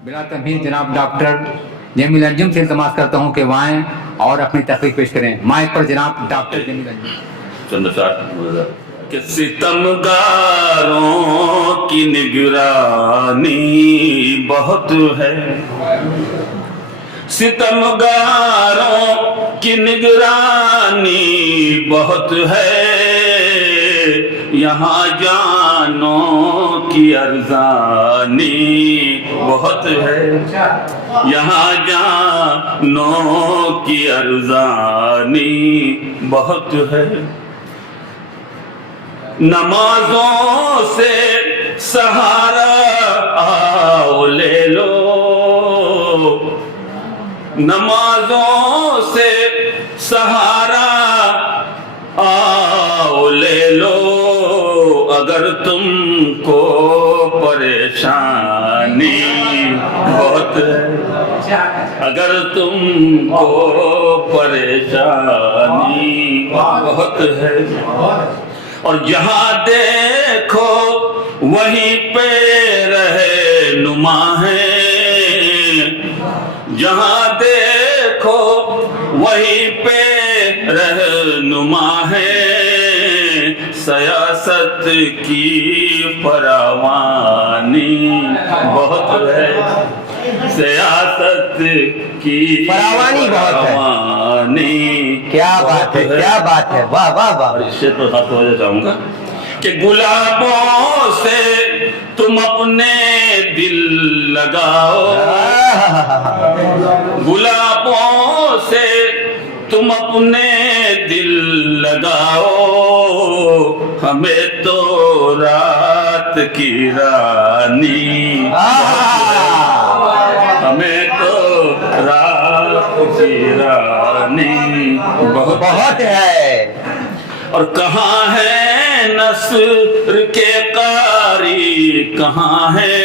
बिला तमहीद जनाब डॉक्टर जमील अंजुम से इल्तमास करता हूँ कि वो आएं और अपनी तकरीर पेश करें। माइक पर जनाब डॉक्टर जमील अंजुम। कि सितमगारों की निगरानी बहुत है, सितमगारों की निगरानी बहुत है, यहाँ जानों की अरज़ानी बहुत है, यहाँ जानों की अरज़ानी बहुत है। नमाजों से सहारा आओ ले लो, नमाजों से सहारा आओ ले लो, अगर तुमको परेशानी बहुत है, अगर तुमको परेशानी बहुत है। और जहाँ देखो वहीं पे रहे नुमा है, जहाँ देखो वहीं पे रहनुमा है, सियासत की फरावानी बहुत है, सियासत की फरावानी बहुत है। क्या बात है, क्या बात है, वाह वाह वाह। और इससे तो साथ वजह चाहूंगा कि गुलाबों से तुम अपने दिल लगाओ, गुलाबों से तुम अपने दिल लगाओ, हमें तो रात की रानी, हमें तो रात की रानी बहुत है। और कहाँ है नस्र के कारी, कहाँ है,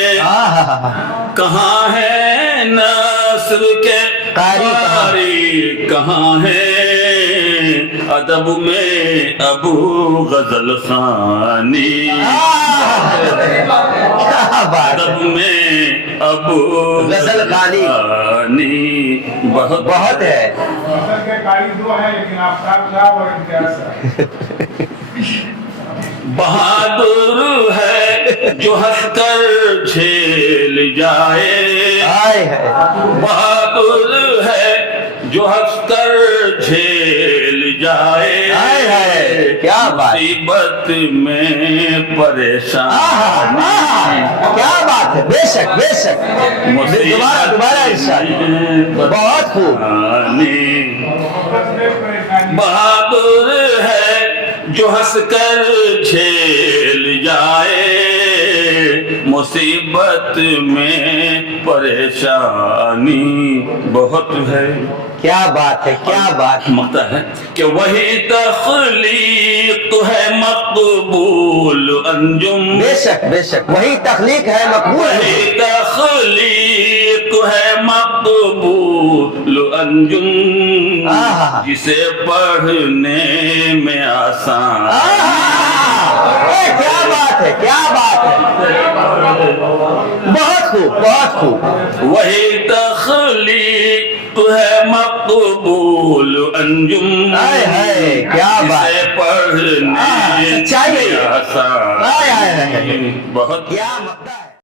कहाँ है नस्र के कारी, कहाँ है अदब में अबू गजल खानी, अदब में अबू गजल खानी बहुत है। बहादुर है जो हंसकर झेल जाए, बहादुर है जो हंसकर झेल जाए, क्या मुसीबत में परेशान, क्या बात है, बेशक बेशक, दोबारा इरशाद, बहुत खूब। बहादुर है जो हंसकर झेल जाए, मुसीबत में परेशानी बहुत है। क्या बात है, क्या बात मत है कि वही तख्लीक है मकबूल अंजुम, बेशक बेशक, वही तख्लीक है मकबूल, वही तख्लीक है मकबूल अंजुम, जिसे पढ़ने में आसान। क्या बात है, क्या बात है, बहुत खूब, बहुत खूब। वही तख्लीक है मकबूल अंजुम, क्या बात, जिसे पढ़ने में आसान। बहुत क्या मद्दा है।